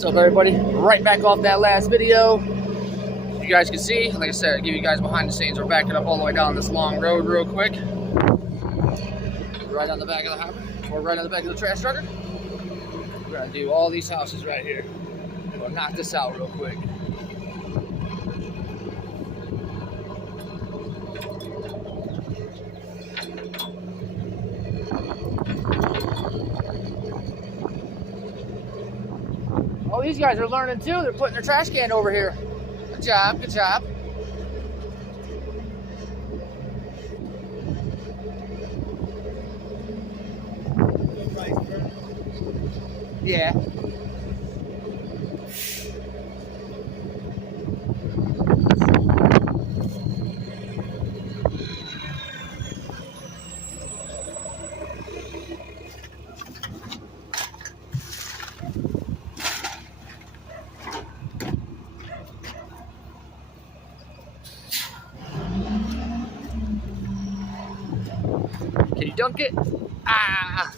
What's up, everybody? Right back off that last video. You guys can see, like I said, I'll give you guys behind the scenes. We're backing up all the way down this long road real quick. Right on the back of the hopper, or right on the back of the trash trucker. We're gonna do all these houses right here. We'll knock this out real quick. Oh, these guys are learning too. They're putting their trash can over here. Good job, good job. Yeah. Can you dunk it? Ah!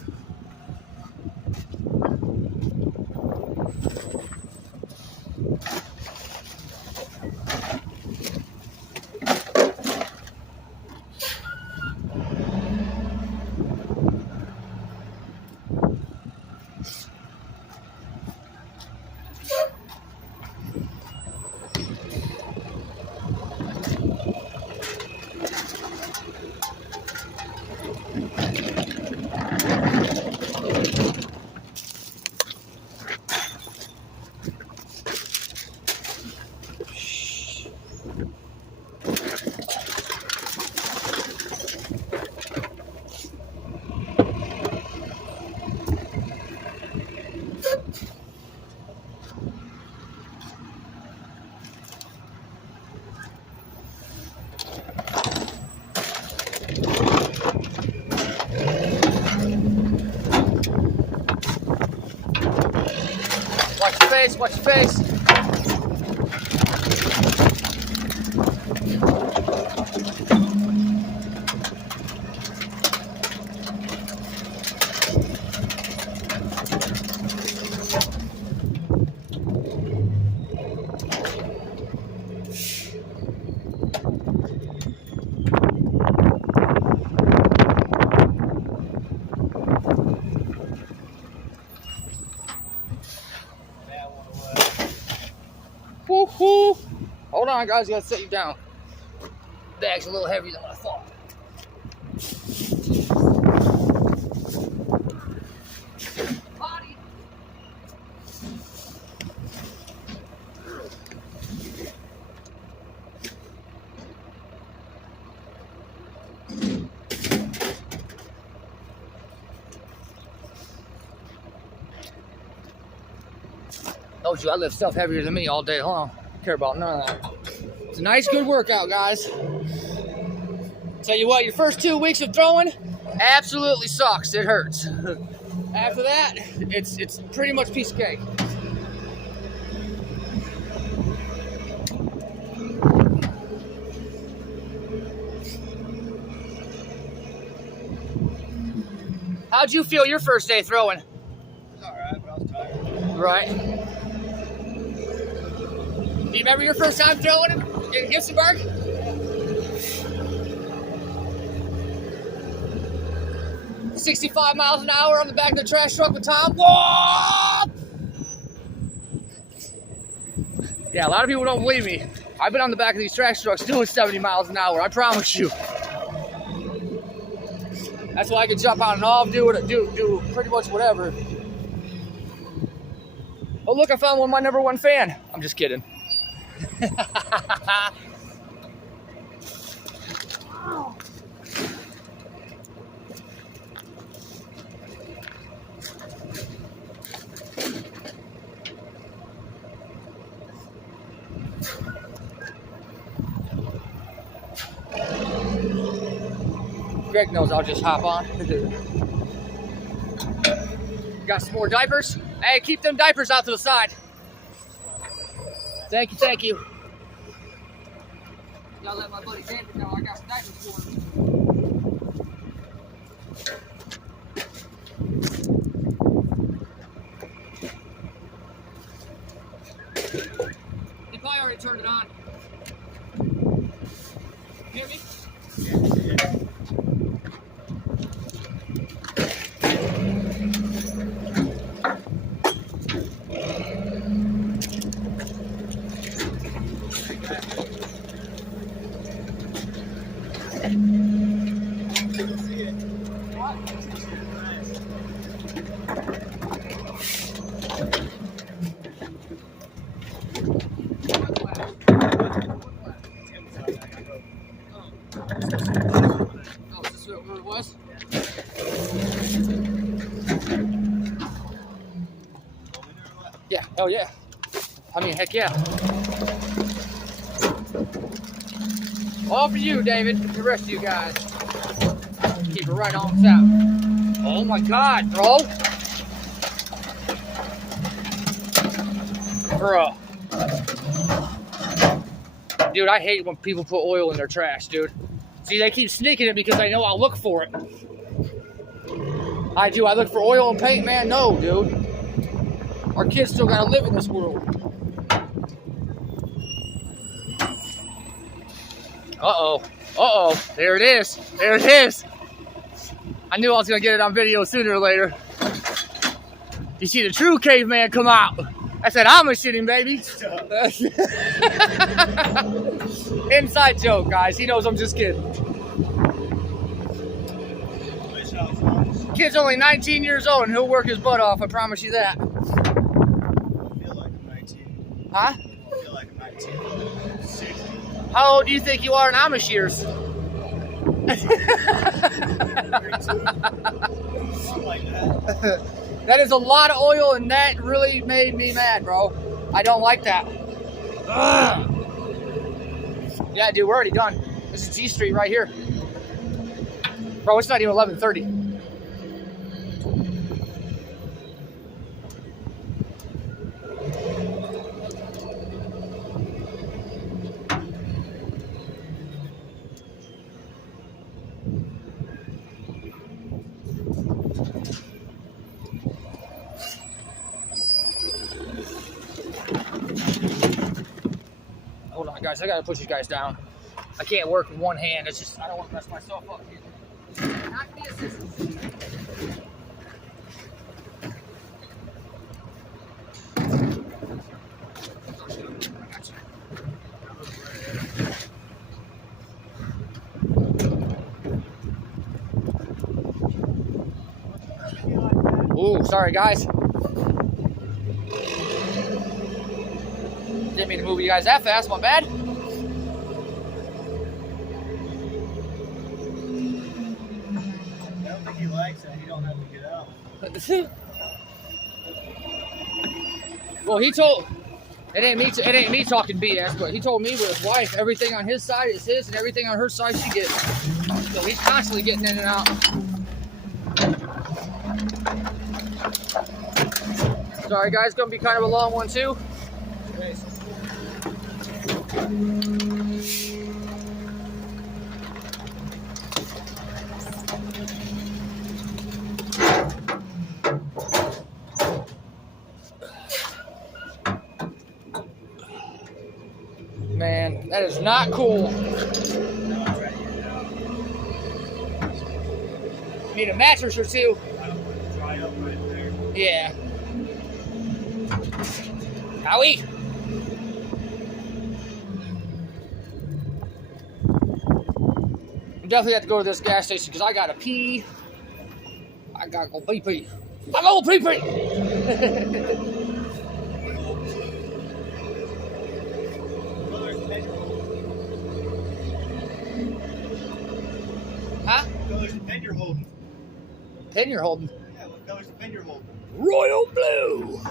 Watch your face, watch your face. Woo-hoo. Hold on, guys, gotta set you down. Bag's a little heavier than what I thought. Body. Told you I lift stuff heavier than me all day long. Care about none of that. It's a nice, good workout, guys. Tell you what, your first 2 weeks of throwing absolutely sucks. It hurts. After that, it's pretty much piece of cake. How'd you feel your first day throwing? It was alright, but I was tired. Right. Do you remember your first time throwing in Gibsonburg? 65 miles an hour on the back of the trash truck with Tom. Whoa! Yeah, a lot of people don't believe me. I've been on the back of these trash trucks doing 70 miles an hour, I promise you. That's why I can jump on and off, do pretty much whatever. Oh, look, I found one of my #1 fan. I'm just kidding. Greg knows I'll just hop on. Got some more diapers? Hey, keep them diapers out to the side. Thank you, thank you. Gotta let my buddy David know I got some diapers for him. They probably already turned it on. Hear me? Oh, is this where it was? Yeah, hell yeah. I mean, heck yeah. All for you, David, and the rest of you guys. Keep it right on south. Oh my God, bro. Bro. Dude, I hate when people put oil in their trash, dude. See, they keep sneaking it because they know I'll look for it. I do. I look for oil and paint, man. No, dude. Our kids still gotta live in this world. Uh-oh. Uh-oh. There it is. There it is. I knew I was gonna get it on video sooner or later. You see the true caveman come out. I said, I'm a shitting baby. Inside joke, guys. He knows I'm just kidding. Kid's only 19 years old and he'll work his butt off. I promise you that. I feel like I'm 19. Huh? I feel like I'm 19. 60. How old do you think you are in Amish years? Something like that. That is a lot of oil, and that really made me mad, bro. I don't like that. Ugh. Yeah, dude, we're already done. This is G Street right here. Bro, it's not even 11:30. Hold on, guys. I gotta push you guys down. I can't work with one hand. It's just I don't want to mess myself up here. Not be assistant. Ooh, sorry, guys. Didn't mean to move you guys that fast, my bad. I don't think he likes it. He don't have to get out. Well, he told it ain't me talking BS, but he told me with his wife, everything on his side is his, and everything on her side she gets. So he's constantly getting in and out. Sorry, guys, gonna be kind of a long one too. Man, that is not cool. Need a mattress or two. Dry up right there. Yeah. Howie. I definitely have to go to this gas station because I gotta pee. I gotta go pee pee. I go pee pee. Huh? What color's the pen you're holding? Pen you're holding. Yeah, what color's the pen you're holding? Royal blue.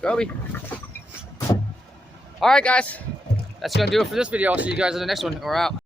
Gobi. All right, guys. That's going to do it for this video. I'll see you guys in the next one. We're out.